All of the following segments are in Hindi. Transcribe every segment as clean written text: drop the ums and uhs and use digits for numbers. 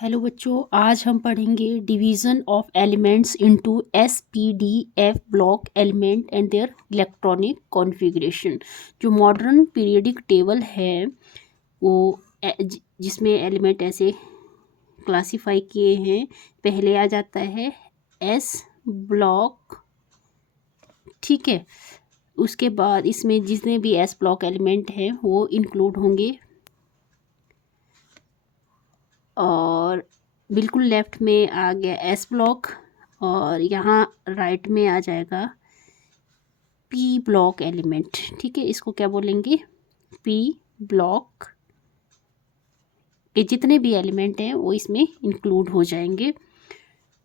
हेलो बच्चों, आज हम पढ़ेंगे division of elements into S P D F block element and their electronic configuration. जो मॉडर्न पीरियोडिक टेबल है वो जिसमें एलिमेंट ऐसे क्लासिफाई किए हैं। पहले आ जाता है एस ब्लॉक, ठीक है। उसके बाद इसमें जितने भी एस ब्लॉक एलिमेंट हैं वो इंक्लूड होंगे, और बिल्कुल लेफ्ट में आ गया एस ब्लॉक, और यहाँ राइट में आ जाएगा पी ब्लॉक एलिमेंट, ठीक है। इसको क्या बोलेंगे? पी ब्लॉक के जितने भी एलिमेंट हैं वो इसमें इंक्लूड हो जाएंगे।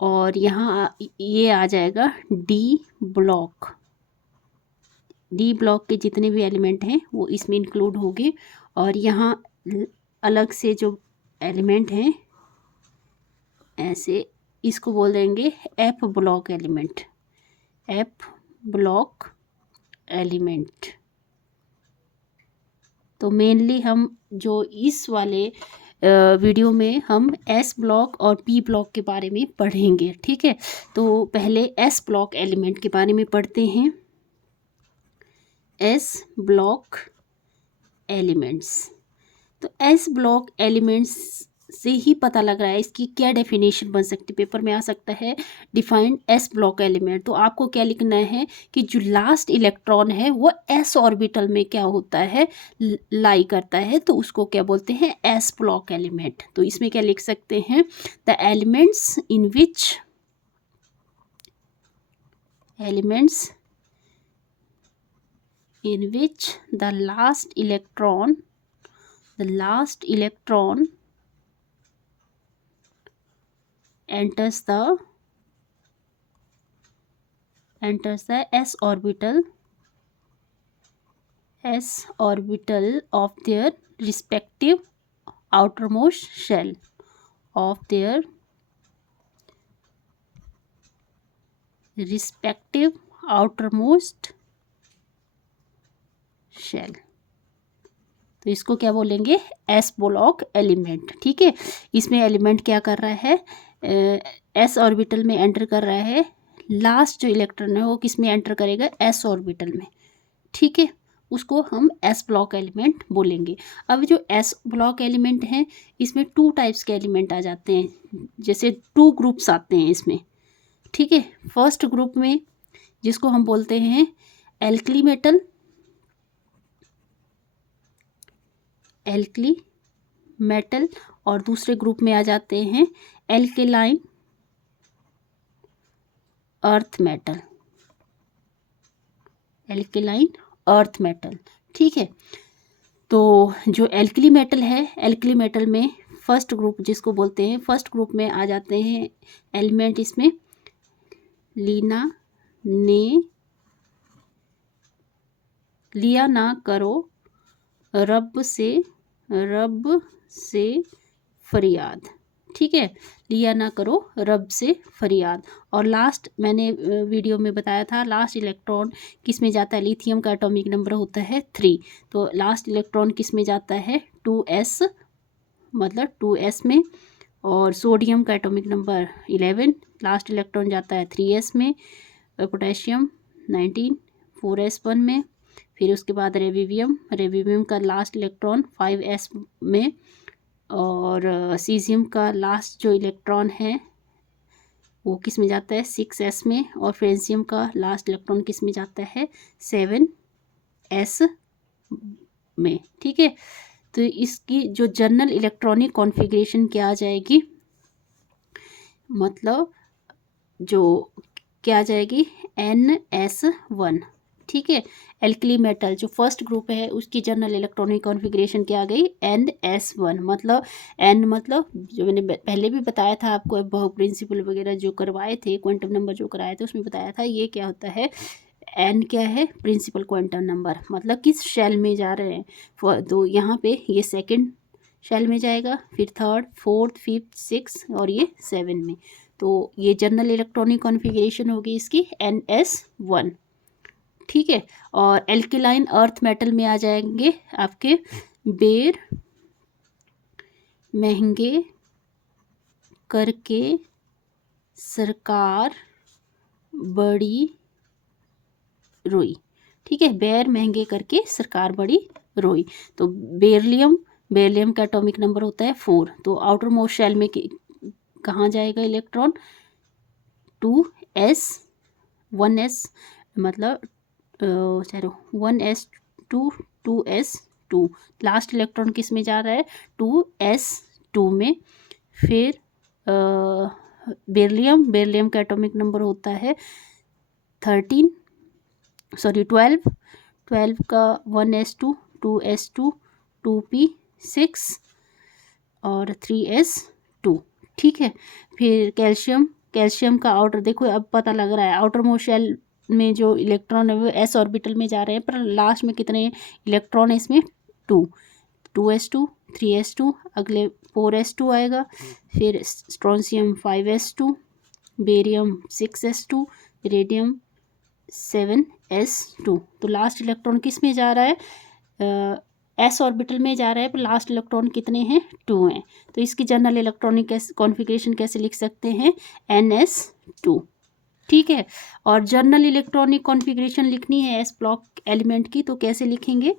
और यहाँ ये आ जाएगा डी ब्लॉक। डी ब्लॉक के जितने भी एलिमेंट हैं वो इसमें इंक्लूड होंगे। और यहाँ अलग से जो एलिमेंट हैं ऐसे, इसको बोल देंगे F block element. F block element. तो मेनली हम जो इस वाले वीडियो में हम एस ब्लॉक और पी ब्लॉक के बारे में पढ़ेंगे, ठीक है। तो पहले एस ब्लॉक एलिमेंट के बारे में पढ़ते हैं। S block elements. तो एस ब्लॉक एलिमेंट्स से ही पता लग रहा है इसकी क्या डेफिनेशन बन सकती है। पेपर में आ सकता है डिफाइंड एस ब्लॉक एलिमेंट। तो आपको क्या लिखना है कि जो लास्ट इलेक्ट्रॉन है वो एस ऑर्बिटल में क्या होता है, लाई करता है, तो उसको क्या बोलते हैं? S block element. तो इसमें क्या लिख सकते हैं? The elements in which the last electron enters the s orbital of their respective outermost shell तो इसको क्या बोलेंगे? एस ब्लॉक एलिमेंट, ठीक है। इसमें एलिमेंट क्या कर रहा है? एस ऑर्बिटल में एंटर कर रहा है। लास्ट जो इलेक्ट्रॉन है वो किस में एंटर करेगा? एस ऑर्बिटल में, ठीक है। उसको हम एस ब्लॉक एलिमेंट बोलेंगे। अब जो एस ब्लॉक एलिमेंट हैं इसमें टू टाइप्स के एलिमेंट आ जाते हैं, जैसे टू ग्रुप्स आते हैं इसमें, ठीक है। फर्स्ट ग्रुप में जिसको हम बोलते हैं एल्कली मेटल, और दूसरे ग्रुप में आ जाते हैं एल्केलाइन अर्थ मेटल, ठीक है। तो जो एल्कली मेटल है, एल्कली मेटल में फर्स्ट ग्रुप जिसको बोलते हैं, फर्स्ट ग्रुप में आ जाते हैं एलिमेंट इसमें लिया ना करो रब से फरियाद, ठीक है। लिया ना करो रब से फरियाद। और लास्ट मैंने वीडियो में बताया था, लास्ट इलेक्ट्रॉन किस में जाता है? लिथियम का एटॉमिक नंबर होता है 3। तो लास्ट इलेक्ट्रॉन किस में जाता है? 2s, मतलब 2s में। और सोडियम का एटॉमिक नंबर 11, लास्ट इलेक्ट्रॉन जाता है 3s में। पोटेशियम 19, 4s1 में। फिर उसके बाद रेविवियम का लास्ट इलेक्ट्रॉन 5s में। और सीजियम का लास्ट जो इलेक्ट्रॉन है वो किस में जाता है? 6s में। और फ्रेंसियम का लास्ट इलेक्ट्रॉन किस में जाता है? 7s में, ठीक है। तो इसकी जो जनरल इलेक्ट्रॉनिक कॉन्फ़िगरेशन क्या आ जाएगी, मतलब जो क्या आ जाएगी? NS1, ठीक है। एल्कली मेटल जो फर्स्ट ग्रुप है उसकी जनरल इलेक्ट्रॉनिक कॉन्फ़िगरेशन क्या आ गई? NS1। मतलब N, मतलब जो मैंने पहले भी बताया था आपको, बहु प्रिंसिपल वगैरह जो करवाए थे, क्वांटम नंबर जो कराए थे, उसमें बताया था ये क्या होता है। N क्या है? प्रिंसिपल क्वांटम नंबर, मतलब किस शेल में जा रहे हैं। तो यहाँ पे ये सेकेंड शेल में जाएगा, फिर थर्ड, फोर्थ, फिफ्थ, सिक्स, और ये 7 में। तो ये जनरल इलेक्ट्रॉनिक कॉन्फ़िगरेशन होगी इसकी NS1, ठीक है। और एल्केलाइन अर्थ मेटल में आ जाएंगे आपके बेर, महंगे, करके सरकार बड़ी रोई। ठीक है, बेर महंगे करके सरकार बड़ी रोई। तो बेरिलियम का एटॉमिक नंबर होता है 4। तो आउटर मोस्ट शेल में कहाँ जाएगा इलेक्ट्रॉन? 2s 1s, मतलब चलो 1s2 2s2। लास्ट इलेक्ट्रॉन किस में जा रहा है? 2s2 में। फिर बेरिलियम का एटॉमिक नंबर होता है 12 का 1s2 2s2 2p6 और 3s2। ठीक है, फिर कैल्शियम का आउटर, देखो अब पता लग रहा है आउटर मोस्ट शेल में जो इलेक्ट्रॉन है वो s ऑर्बिटल में जा रहे हैं, पर लास्ट में कितने इलेक्ट्रॉन है इसमें? 2s2 3s2, अगले 4s2 आएगा। फिर strontium 5s2, barium 6s2, radium 7s2। तो लास्ट इलेक्ट्रॉन किस में जा रहा है? s ऑर्बिटल में जा रहा है, पर लास्ट इलेक्ट्रॉन कितने हैं? 2 हैं। तो इसकी जनरल इलेक्ट्रॉनिक कॉन्फ़िगरेशन कैसे लिख सकते हैं? ns2। ठीक है, और जनरल इलेक्ट्रॉनिक कॉन्फ़िगरेशन लिखनी है s ब्लॉक एलिमेंट की, तो कैसे लिखेंगे?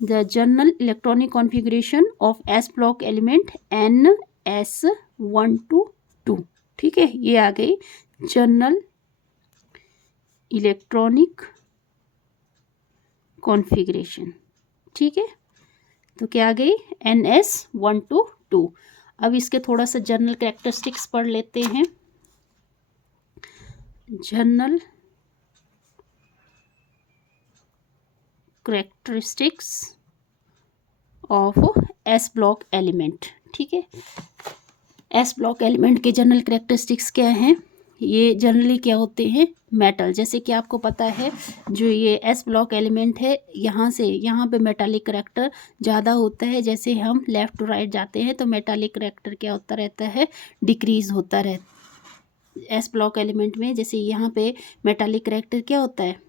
The general electronic configuration of s block element ns1 to 2। ठीक है, ये आ गई जनरल इलेक्ट्रॉनिक कॉन्फ़िगरेशन। ठीक है, तो क्या आ गई? ns1 to 2। अब इसके थोड़ा सा जनरल कैरेक्टरिस्टिक्स पढ़ लेते हैं। General characteristics of S block element. ठीक है, एस ब्लॉक एलिमेंट के जनरल कैरेक्टरिस्टिक्स क्या हैं? ये जनरली क्या होते हैं? मेटल। जैसे कि आपको पता है जो ये एस ब्लॉक एलिमेंट है, यहाँ से यहाँ पे मेटालिक करेक्टर ज़्यादा होता है। जैसे हम लेफ़्ट टू राइट जाते हैं तो मेटालिक करेक्टर क्या होता रहता है? डिक्रीज़ होता रहता है। एस ब्लॉक एलिमेंट में जैसे यहाँ पे मेटालिक करेक्टर क्या होता है?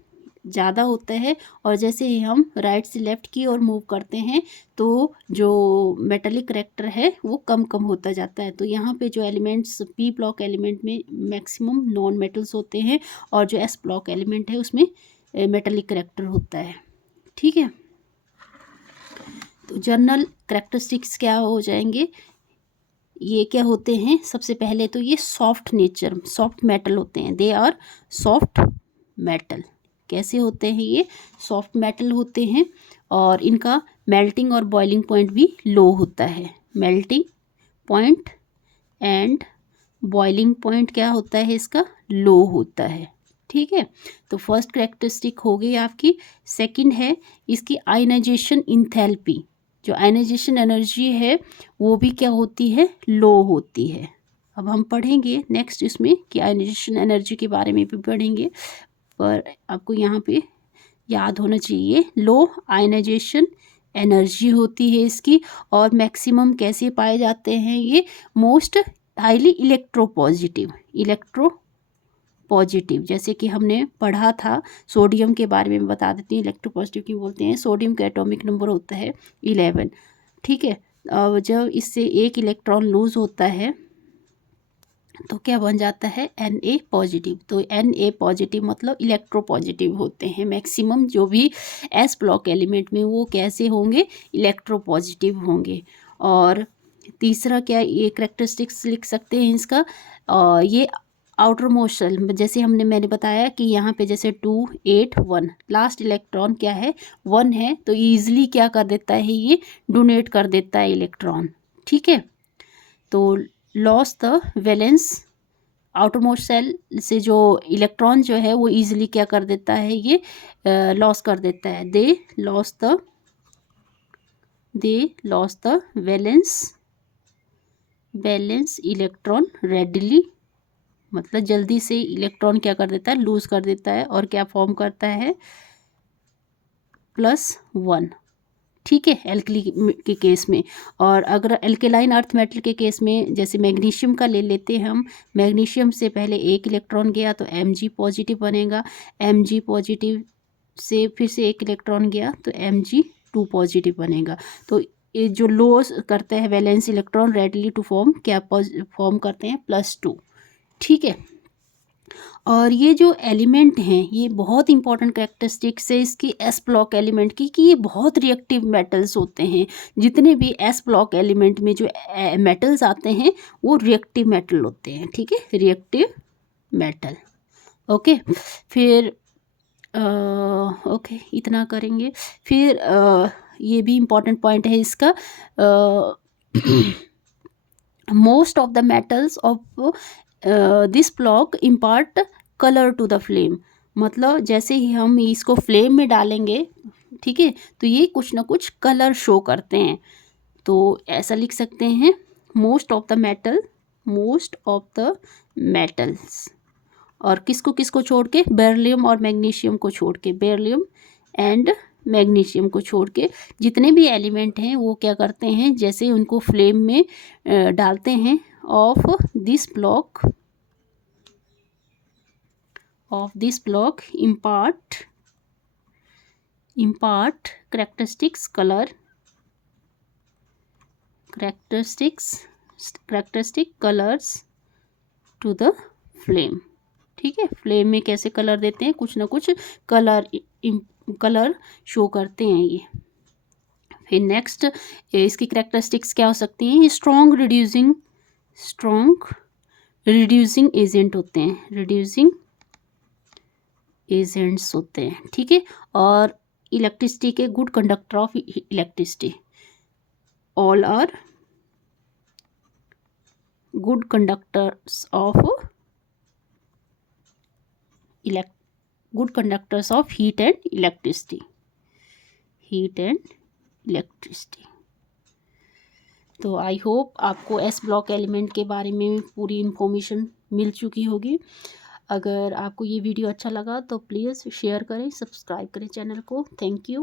ज़्यादा होता है, और जैसे ही हम राइट से लेफ़्ट की ओर मूव करते हैं तो जो मेटालिक करेक्टर है वो कम होता जाता है। तो यहाँ पे जो एलिमेंट्स पी ब्लॉक एलिमेंट में मैक्सिमम नॉन मेटल्स होते हैं, और जो एस ब्लॉक एलिमेंट है उसमें मेटालिक करेक्टर होता है। ठीक है, तो जनरल कैरेक्टरिस्टिक्स क्या हो जाएंगे? ये क्या होते हैं? सबसे पहले तो ये सॉफ्ट मेटल होते हैं। They are soft metal. कैसे होते हैं ये? सॉफ्ट मेटल होते हैं, और इनका मेल्टिंग और बॉइलिंग पॉइंट भी लो होता है। Melting point and boiling point क्या होता है इसका? लो होता है। ठीक है, तो फर्स्ट कैरेक्टरिस्टिक हो गई आपकी। सेकंड है इसकी आयनाइजेशन इंथैल्पी। जो आयनाइजेशन एनर्जी है वो भी क्या होती है? लो होती है। अब हम पढ़ेंगे नेक्स्ट इसमें कि आयनाइजेशन एनर्जी के बारे में भी पढ़ेंगे, पर आपको यहाँ पे याद होना चाहिए लो आयनाइजेशन एनर्जी होती है इसकी। और मैक्सिमम कैसे पाए जाते हैं ये? Most highly electropositive. जैसे कि हमने पढ़ा था सोडियम के बारे में, बता देती हूँ इलेक्ट्रोपॉजिटिव क्यों बोलते हैं। सोडियम का एटॉमिक नंबर होता है 11। ठीक है, अब जब इससे एक इलेक्ट्रॉन लूज होता है तो क्या बन जाता है? Na positive. तो Na पॉजिटिव मतलब इलेक्ट्रोपॉजिटिव होते हैं मैक्सिमम जो भी एस ब्लॉक एलिमेंट में, वो कैसे होंगे? इलेक्ट्रोपॉजिटिव होंगे। और तीसरा क्या ये कैरेक्टरिस्टिक्स लिख सकते हैं इसका? ये आउटर मोस्ट शेल, जैसे मैंने बताया कि यहाँ पे जैसे 2 8 1 लास्ट इलेक्ट्रॉन क्या है? 1 है, तो ईजिली क्या कर देता है? ये डोनेट कर देता है इलेक्ट्रॉन। ठीक है, तो loss the valence, outer most shell से जो इलेक्ट्रॉन जो है वो इजीली क्या कर देता है? ये लॉस कर देता है। They loss the valence electron readily, मतलब जल्दी से इलेक्ट्रॉन क्या कर देता है? लूज कर देता है, और क्या फॉर्म करता है? +1। ठीक है, एल्कली के केस में। और अगर एल्केलाइन अर्थ मेटल के केस में, जैसे मैग्नीशियम का ले लेते हैं हम, मैग्नीशियम से पहले एक इलेक्ट्रॉन गया तो Mg पॉजिटिव बनेगा, Mg पॉजिटिव से फिर से एक इलेक्ट्रॉन गया तो Mg2 पॉजिटिव बनेगा। तो ये जो लोस करते हैं valence electron readily to form क्या फॉर्म करते हैं +2, ठीक है। और ये जो एलिमेंट हैं ये बहुत इंपॉर्टेंट कैरेक्टरिस्टिक्स है इसकी एस ब्लॉक एलिमेंट की कि ये बहुत रिएक्टिव मेटल्स होते हैं। जितने भी एस ब्लॉक एलिमेंट में जो मेटल्स आते हैं वो रिएक्टिव मेटल होते हैं, ठीक है, रिएक्टिव मेटल। ओके, फिर ओके इतना करेंगे। फिर ये भी इम्पॉर्टेंट पॉइंट है इसका, most of the metals of this block impart colour to the flame. मतलब जैसे ही हम इसको फ्लेम में डालेंगे, ठीक है, तो ये कुछ ना कुछ कलर शो करते हैं। तो ऐसा लिख सकते हैं मोस्ट ऑफ द मेटल्स। और किसको किसको छोड़ के, बेरिलियम और मैग्नीशियम को छोड़ के, बेरिलियम एंड मैग्नीशियम को छोड़ के जितने भी एलिमेंट हैं वो क्या करते हैं, जैसे उनको फ्लेम में डालते हैं of this block impart characteristic colors to the flame, ठीक है। फ्लेम में कैसे कलर देते हैं, कुछ ना कुछ कलर शो करते हैं ये। फिर नेक्स्ट इसकी कैरेक्टरिस्टिक्स क्या हो सकती हैं, स्ट्रॉन्ग रिड्यूसिंग एजेंट होते हैं, रिड्यूसिंग एजेंट्स होते हैं, ठीक है। और इलेक्ट्रिसिटी के good conductor of electricity, all are good conductors of heat and electricity. तो आई होप आपको एस ब्लॉक एलिमेंट के बारे में पूरी इन्फॉर्मेशन मिल चुकी होगी। अगर आपको ये वीडियो अच्छा लगा तो प्लीज़ शेयर करें, सब्सक्राइब करें चैनल को। Thank you.